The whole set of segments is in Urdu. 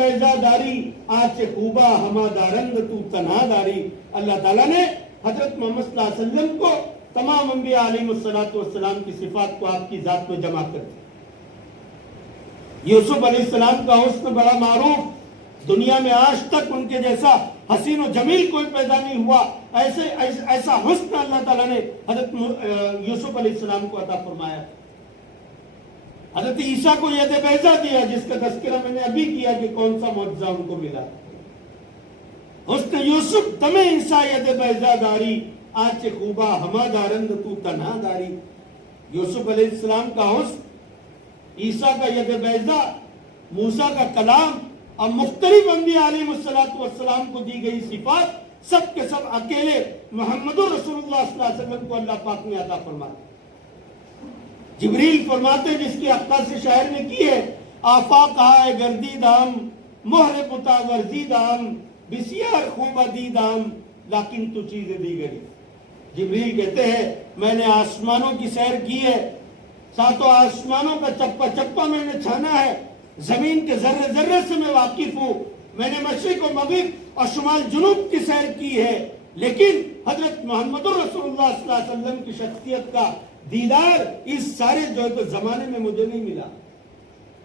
بیضا داری آج خوبا ہما دارند تو تنہا داری. اللہ تعالیٰ نے حضرت محمد صلی اللہ علیہ وسلم کو تمام انبیاء علیہ السلام کی صفات کو آپ کی ذات میں جمع کر دیا. یوسف علیہ السلام کا حسن بڑا معروف، دنیا میں آج تک ان کے جیسا حسین و جمیل کوئی پیدا نہیں ہوا. ایسا حسن اللہ تعالیٰ نے حضرت یوسف علیہ السلام کو عطا فرمایا. حضرت عیسیٰ کو ید بیضا دیا، جس کا تذکرہ میں نے ابھی کیا کہ کون سا معجزہ ان کو ملا. حسن یوسف دم عیسیٰ ید بیضا داری آج خوبا ہما دارند تو تنہا داری. یوسف علیہ السلام کا حسن، عیسیٰ کا ید بیضا، موسیٰ کا کلام اور مختلف انبیاء علیہ السلام کو دی گئی صفات، سب کے سب اکیلے محمد رسول اللہ صلی اللہ علیہ وسلم کو اللہ پاک نے عطا فرمایا. جبریل فرماتے جس کی عکاسی شاعر نے کی ہے، آفاق ہے گردی دام مہر پتا ورزی دام بسیار خوب دی دام لیکن تو چیز دیگری. جبریل کہتے ہیں میں نے آسمانوں کی سیر کی ہے، ساتوں آسمانوں کا چپا چپا میں نے چھانا ہے، زمین کے ذرے ذرے سے میں واقف ہوں. میں نے مشرق و مغرب اور شمال جنوب کی سیر کی ہے، لیکن حضرت محمد رسول اللہ صلی اللہ علیہ وسلم کی شخصیت کا دیدار اس سارے جو زمانے میں مجھے نہیں ملا.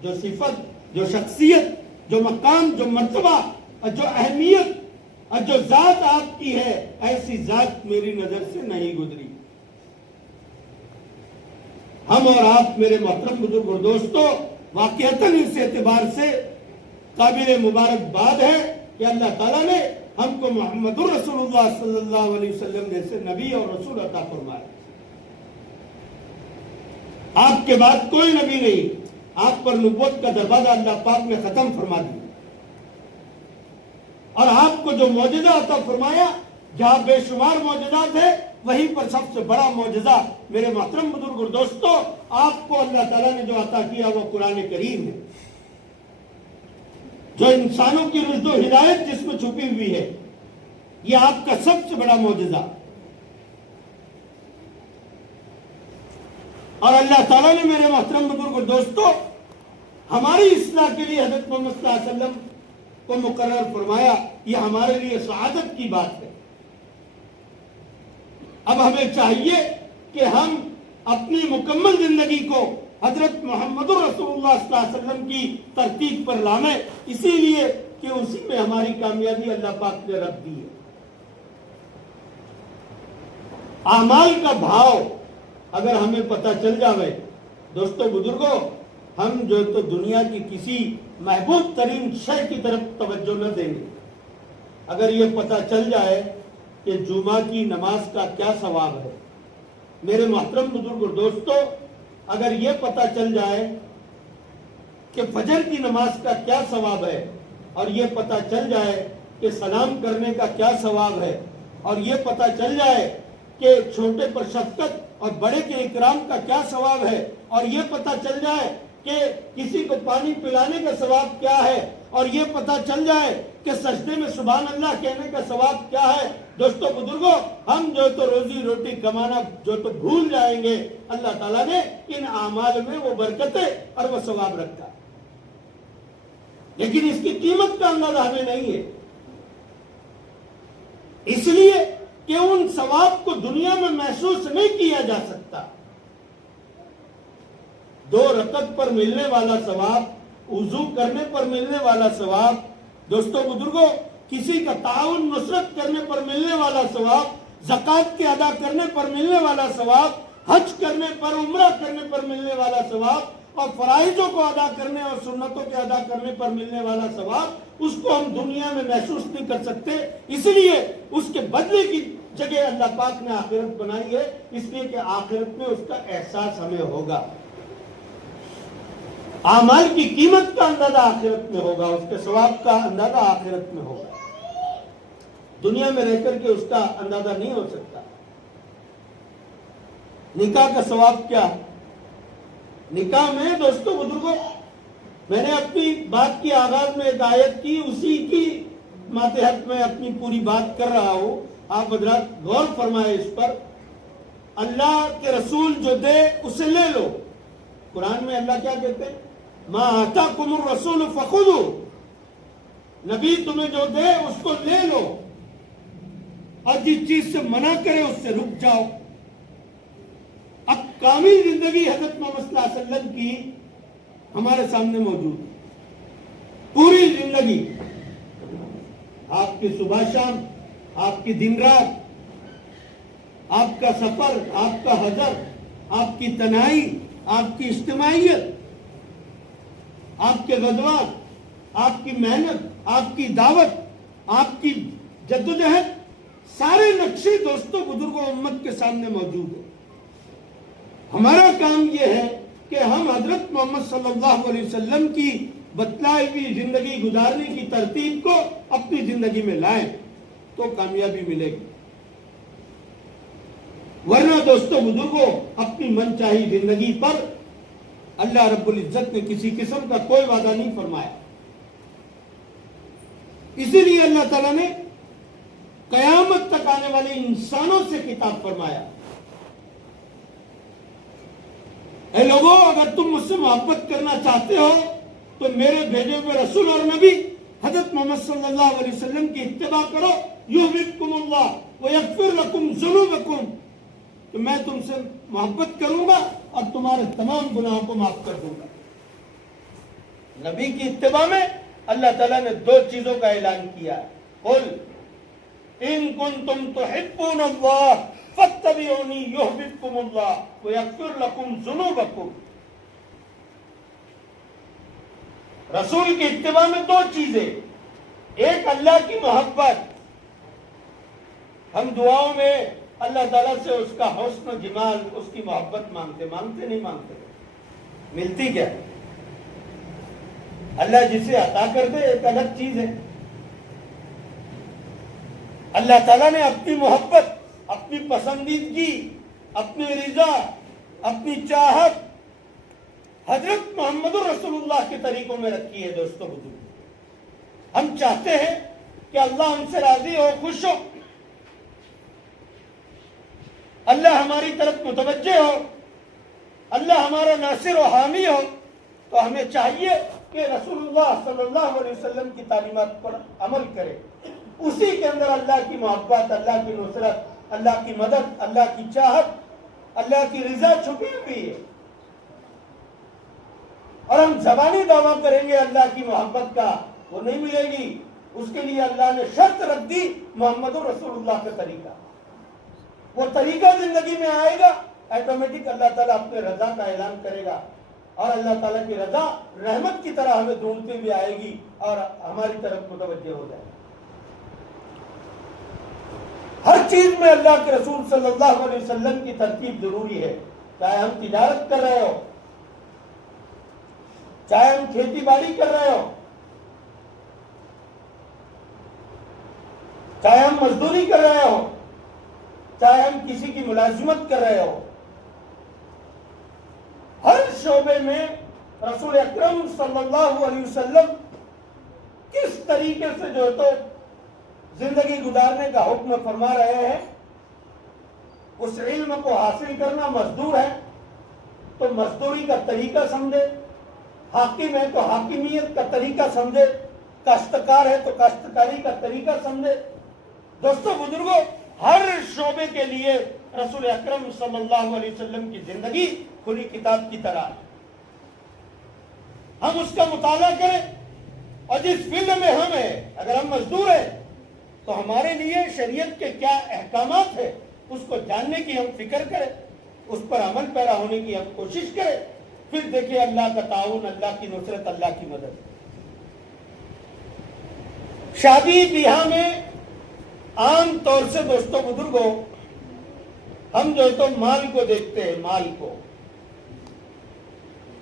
جو صفت، جو شخصیت، جو مقام، جو مرتبہ اور جو اہمیت اور جو ذات آپ کی ہے، ایسی ذات میری نظر سے نہیں گزری. ہم اور آپ میرے محترم بزرگ اور دوستو واقعتاً اس اعتبار سے قابل مبارکباد ہے کہ اللہ تعالیٰ نے ہم کو محمد رسول اللہ صلی اللہ علیہ وسلم جیسے نبی اور رسول عطا فرمایا. آپ کے بعد کوئی نبی نہیں، آپ پر نبوت کا دروازہ اللہ پاک نے ختم فرما دیا، اور آپ کو جو معجزہ عطا فرمایا، جہاں بے شمار معجزات ہیں وہیں پر سب سے بڑا معجزہ میرے محترم بزرگ اور دوستو آپ کو اللہ تعالیٰ نے جو عطا کیا وہ قرآن کریم ہے، جو انسانوں کی رشد و ہدایت جس میں چھپی ہوئی ہے. یہ آپ کا سب سے بڑا معجزہ. اور اللہ تعالیٰ نے میرے محترم بزرگ اور دوستو ہماری اصلاح کے لیے حضرت محمد صلی اللہ علیہ وسلم کو مقرر فرمایا. یہ ہمارے لیے سعادت کی بات ہے. اب ہمیں چاہیے کہ ہم اپنی مکمل زندگی کو حضرت محمد رسول اللہ صلی اللہ علیہ وسلم کی ترتیب پر لائیں، اسی لیے کہ اسی میں ہماری کامیابی اللہ پاک نے رکھ دی ہے. اعمال کا بھاؤ اگر ہمیں پتہ چل جاوے دوستو بزرگوں، ہم جو تو دنیا کی کسی محبوب ترین شے کی طرف توجہ نہ دیں گے. اگر یہ پتہ چل جائے کہ جمعہ کی نماز کا کیا ثواب ہے، میرے محترم بزرگ اور دوستو اگر یہ پتہ چل جائے کہ فجر کی نماز کا کیا ثواب ہے، اور یہ پتہ چل جائے کہ سلام کرنے کا کیا ثواب ہے، اور یہ پتہ چل جائے کہ چھوٹے پر شفقت اور بڑے کے اکرام کا کیا ثواب ہے، اور یہ پتہ چل جائے کہ کسی کو پانی پلانے کا ثواب کیا ہے، اور یہ پتہ چل جائے کہ سجدے میں سبحان اللہ کہنے کا ثواب کیا ہے، دوستو بزرگوں ہم جو تو روزی روٹی کمانا جو تو بھول جائیں گے. اللہ تعالیٰ نے ان اعمال میں وہ برکتیں اور وہ ثواب رکھا، لیکن اس کی قیمت کا اندازہ ہمیں نہیں ہے، اس لیے کہ ان ثواب کو دنیا میں محسوس نہیں کیا جا سکتا. 2 رکعت پر ملنے والا ثواب، وضو کرنے پر ملنے والا ثواب، دوستو بزرگوں کسی کا تعاون نصرت کرنے پر ملنے والا ثواب، زکوٰۃ کے ادا کرنے پر ملنے والا ثواب، حج کرنے پر، عمرہ کرنے پر ملنے والا ثواب، اور فرائضوں کو ادا کرنے اور سنتوں کے ادا کرنے پر ملنے والا ثواب، اس کو ہم دنیا میں محسوس نہیں کر سکتے. اس لیے اس کے بدلے کی جگہ اللہ پاک نے آخرت بنائی ہے، اس لیے کہ آخرت میں اس کا احساس ہمیں ہوگا. اعمال کی قیمت کا اندازہ آخرت میں ہوگا، اس کے ثواب کا اندازہ آخرت میں ہوگا. دنیا میں رہ کر کے اس کا اندازہ نہیں ہو سکتا. نکاح کا ثواب کیا؟ نکاح میں دوستو بزرگوں میں نے اپنی بات کی آغاز میں ایک آیت کی، اسی کی ماتحت میں اپنی پوری بات کر رہا ہوں. آپ حضرات غور فرمائے اس پر. اللہ کے رسول جو دے اسے لے لو. قرآن میں اللہ کیا کہتے ہیں؟ ما آتاکم الرسول فخذوا. نبی تمہیں جو دے اس کو لے لو اور جس چیز سے منع کرے اس سے رک جاؤ. اب کامل زندگی حضرت محمد صلی اللہ علیہ وسلم کی ہمارے سامنے موجود ہے. پوری زندگی، آپ کی صبح شام، آپ کی دن رات، آپ کا سفر، آپ کا حضر، آپ کی تنہائی، آپ کی اجتماعیت، آپ کے غزوات، آپ کی محنت، آپ کی دعوت، آپ کی جدوجہد، سارے نقشے دوستوں بزرگوں امت کے سامنے موجود ہیں. ہمارا کام یہ ہے کہ ہم حضرت محمد صلی اللہ علیہ وسلم کی بتلائی ہوئی زندگی گزارنے کی ترتیب کو اپنی زندگی میں لائیں تو کامیابی ملے گی. ورنہ دوستوں بزرگوں اپنی من چاہی زندگی پر اللہ رب العزت نے کسی قسم کا کوئی وعدہ نہیں فرمایا. اسی لیے اللہ تعالیٰ نے قیامت تک آنے والے انسانوں سے خطاب فرمایا، اے لوگوں، اگر تم مجھ سے محبت کرنا چاہتے ہو تو میرے بھیجے ہوئے رسول اور نبی حضرت محمد صلی اللہ علیہ وسلم کی اتباع کرو. یحببکم اللہ ویغفر لکم ذنوبکم، تو میں تم سے محبت کروں گا اور تمہارے تمام گناہوں کو معاف کر دوں گا. نبی کی اتباع میں اللہ تعالیٰ نے دو چیزوں کا اعلان کیا ہے. قل ان کنتم تحبون اللہ فاتبعونی یحببکم اللہ ویغفر لکم ذنوبکم. رسول کی اتباع میں دو چیزیں، ایک اللہ کی محبت. ہم دعاؤں میں اللہ تعالیٰ سے اس کا حسن و جمال، اس کی محبت مانگتے نہیں مانگتے. ملتی کیا؟ اللہ جسے عطا کر دے ایک الگ چیز ہے. اللہ تعالیٰ نے اپنی محبت، اپنی پسندیدگی، اپنی رضا، اپنی چاہت حضرت محمد رسول اللہ کے طریقوں میں رکھی ہے. دوستوں بزرگ، ہم چاہتے ہیں کہ اللہ ہم سے راضی ہو، خوش ہو، اللہ ہماری طرف متوجہ ہو، اللہ ہمارا ناصر و حامی ہو، تو ہمیں چاہیے کہ رسول اللہ صلی اللہ علیہ وسلم کی تعلیمات پر عمل کرے. اسی کے اندر اللہ کی محبت، اللہ کی نصرت، اللہ کی مدد، اللہ کی چاہت، اللہ کی رضا چھپی ہوئی ہے. اور ہم زبانی دعویٰ کریں گے اللہ کی محبت کا، وہ نہیں ملے گی. اس کے لیے اللہ نے شرط رکھ دی، محمد رسول اللہ کا طریقہ. وہ طریقہ زندگی میں آئے گا، ایٹومیٹک اللہ تعالیٰ اپنے رضا کا اعلان کرے گا، اور اللہ تعالیٰ کی رضا رحمت کی طرح ہمیں ڈھونڈتے ہوئے آئے گی اور ہماری طرف متوجہ ہو جائے گی. ہر چیز میں اللہ کے رسول صلی اللہ علیہ وسلم کی ترتیب ضروری ہے. چاہے ہم تجارت کر رہے ہو، چاہے ہم کھیتی باڑی کر رہے ہو، چاہے ہم مزدوری کر رہے ہو، چاہے ہم کسی کی ملازمت کر رہے ہو، ہر شعبے میں رسول اکرم صلی اللہ علیہ وسلم کس طریقے سے جو ہے تو زندگی گزارنے کا حکم فرما رہے ہیں. اس علم کو حاصل کرنا مزدور ہے تو مزدوری کا طریقہ سمجھے، حاکم ہے تو حاکمیت کا طریقہ سمجھے، کاشتکار ہے تو کاشتکاری کا طریقہ سمجھے. دوستو بزرگوں، ہر شعبے کے لیے رسول اکرم صلی اللہ علیہ وسلم کی زندگی کھلی کتاب کی طرح. ہم اس کا مطالعہ کریں، اور جس فیلڈ میں ہم ہیں، اگر ہم مزدور ہیں تو ہمارے لیے شریعت کے کیا احکامات ہیں اس کو جاننے کی ہم فکر کریں، اس پر عمل پیرا ہونے کی ہم کوشش کریں. پھر دیکھیں اللہ کا تعاون، اللہ کی نصرت، اللہ کی مدد. شادی بیاہ میں عام طور سے دوستوں بزرگوں ہم جو ہے تو مال کو دیکھتے ہیں، مال کو،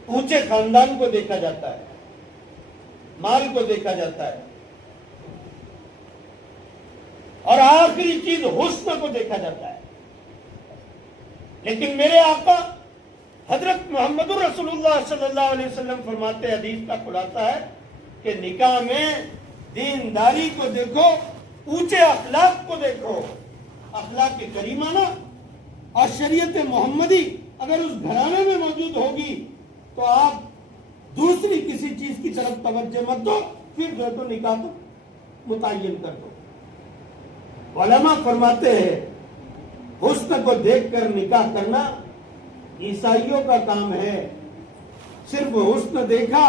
اونچے خاندان کو دیکھا جاتا ہے، مال کو دیکھا جاتا ہے، اور آخری چیز حسن کو دیکھا جاتا ہے. لیکن میرے آقا حضرت محمد رسول اللہ صلی اللہ علیہ وسلم فرماتے، حدیث کا خلاصہ ہے کہ نکاح میں دینداری کو دیکھو، اونچے اخلاق کو دیکھو، اخلاق کریمانہ اور شریعت محمدی اگر اس گھرانے میں موجود ہوگی تو آپ دوسری کسی چیز کی طرف توجہ مت دو. پھر جو تو نکاح تو متعین کر دو۔ علماء فرماتے ہیں حسن کو دیکھ کر نکاح کرنا عیسائیوں کا کام ہے۔ صرف حسن دیکھا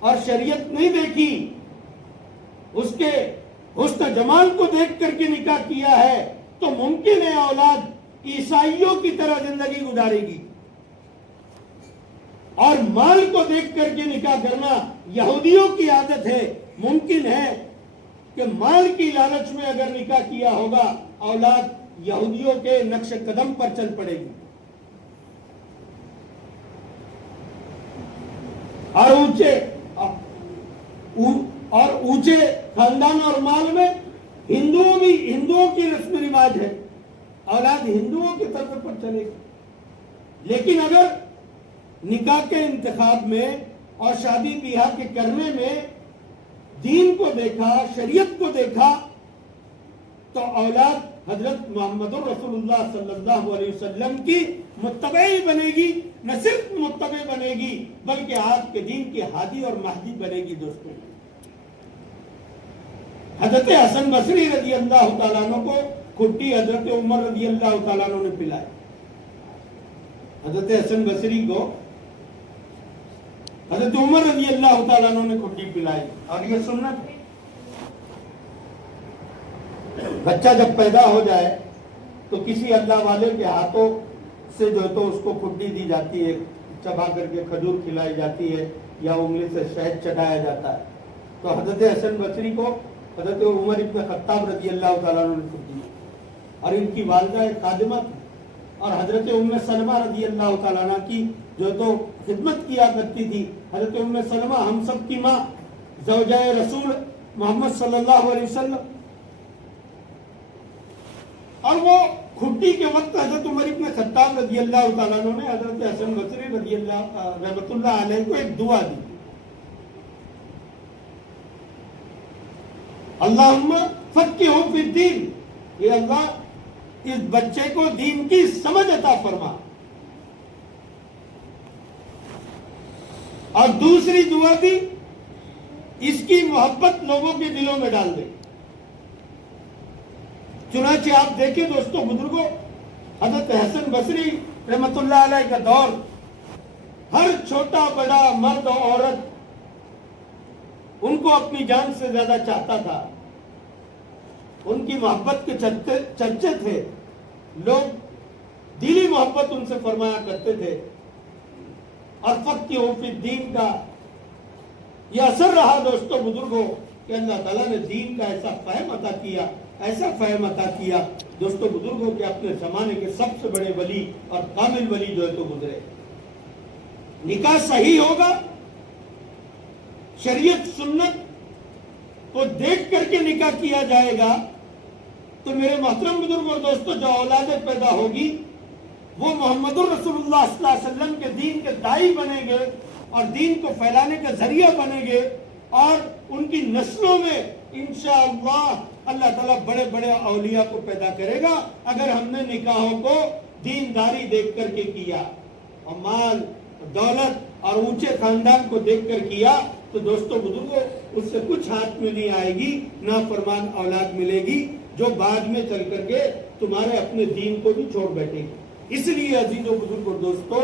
اور شریعت نہیں دیکھی، اس کے حسن جمال کو دیکھ کر کے نکاح کیا ہے تو ممکن ہے اولاد عیسائیوں کی طرح زندگی گزارے گی۔ اور مال کو دیکھ کر کے نکاح کرنا یہودیوں کی عادت ہے، ممکن ہے کہ مال کی لالچ میں اگر نکاح کیا ہوگا اولاد یہودیوں کے نقش قدم پر چل پڑے گی۔ اور اونچے خاندان اور مال میں ہندوؤں کی رسم رواج ہے، اولاد ہندوؤں کی طرف پر چلے گی۔ لیکن اگر نکاح کے انتخاب میں اور شادی بیاہ کے کرنے میں دین کو دیکھا، شریعت کو دیکھا، تو اولاد حضرت محمد رسول اللہ صلی اللہ علیہ وسلم کی متبعی بنے گی، نہ صرف متبع بنے گی بلکہ آپ کے دین کی ہادی اور مہدی بنے گی۔ دوستوں، حضرت حسن بصری رضی اللہ تعالیٰ عنہ کو کھٹی حضرت عمر رضی اللہ تعالیٰ عنہ نے پلائی۔ حضرت حسن بصری کو حضرت عمر رضی اللہ تعالیٰ عنہ نے کھٹی پلائی، اور یہ سنت ہے۔ بچہ جب پیدا ہو جائے تو کسی اللہ والے کے ہاتھوں سے جو تو اس کو کھٹی دی جاتی ہے، چبا کر کے کھجور کھلائی جاتی ہے یا انگلی سے شہد چٹایا جاتا ہے۔ تو حضرت حسن بصری کو حضرت عمر ابن خطاب رضی اللہ تعالیٰ عنہ نے کھٹی دی، اور ان کی والدہ ایک خادمہ تھی، اور حضرت ام سلمہ رضی اللہ تعالیٰ عنہ کی جو تو خدمت کیا کرتی تھی۔ حضرت ام سلمہ ہم سب کی ماں، زوجہ رسول محمد صلی اللہ علیہ وسلم، اور وہ کھٹی کے وقت حضرت عمر ابن خطاب رضی اللہ تعالیٰ عنہ نے حضرت حسن بصری رضی اللہ رحمۃ اللہ علیہ کو ایک دعا دی، اللہم فقہہ فی الدین، یہ اللہ اس بچے کو دین کی سمجھ عطا فرما۔ اور دوسری دعا دی، اس کی محبت لوگوں کے دلوں میں ڈال دے۔ چنانچہ آپ دیکھیں دوستوں بزرگوں، حضرت حسن بصری رحمت اللہ علیہ کا دور، ہر چھوٹا بڑا مرد و عورت ان کو اپنی جان سے زیادہ چاہتا تھا، ان کی محبت کے چرچے تھے، لوگ دلی محبت ان سے فرمایا کرتے تھے۔ اور فقہ فی الدین کا یہ اثر رہا دوستوں بزرگوں کہ اللہ تعالیٰ نے دین کا ایسا فہم عطا کیا، ایسا فہم عطا کیا دوستوں بزرگوں کے اپنے زمانے کے سب سے بڑے ولی اور کامل ولی جو ہے تو گزرے۔ نکاح صحیح ہوگا، شریعت سنت کو دیکھ کر کے نکاح کیا جائے گا تو میرے محترم بزرگوں دوستوں جو اولادیں پیدا ہوگی وہ محمد الرسول اللہ صلی اللہ علیہ وسلم کے دین کے داعی بنیں گے اور دین کو پھیلانے کا ذریعہ بنیں گے، اور ان کی نسلوں میں انشاءاللہ اللہ تعالیٰ بڑے بڑے اولیاء کو پیدا کرے گا اگر ہم نے نکاحوں کو دینداری دیکھ کر کے کیا، اور مال دولت اور اونچے خاندان کو دیکھ کر کیا تو دوستوں بزرگوں اس سے کچھ ہاتھ میں نہیں آئے گی، نافرمان اولاد ملے گی جو بعد میں چل کر کے تمہارے اپنے دین کو بھی چھوڑ بیٹھے گی۔ اس لیے عزیزوں بزرگوں دوستوں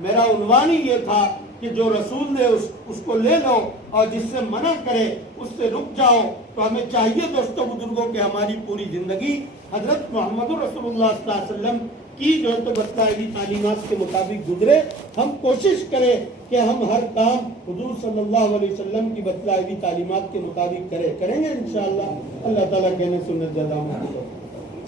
میرا عنوان ہی یہ تھا کہ جو رسول دے اس کو لے لو، اور جس سے منع کرے اس سے رک جاؤ۔ تو ہمیں چاہیے دوستوں بزرگوں کہ ہماری پوری زندگی حضرت محمد رسول اللہ صلی اللہ علیہ وسلم کی جو ہے تو بتلائی ہوئی تعلیمات کے مطابق گزرے۔ ہم کوشش کریں کہ ہم ہر کام حضور صلی اللہ علیہ وسلم کی بتلائی ہوئی تعلیمات کے مطابق کریں گے انشاءاللہ۔ اللہ تعالیٰ کہنے سنت زیادہ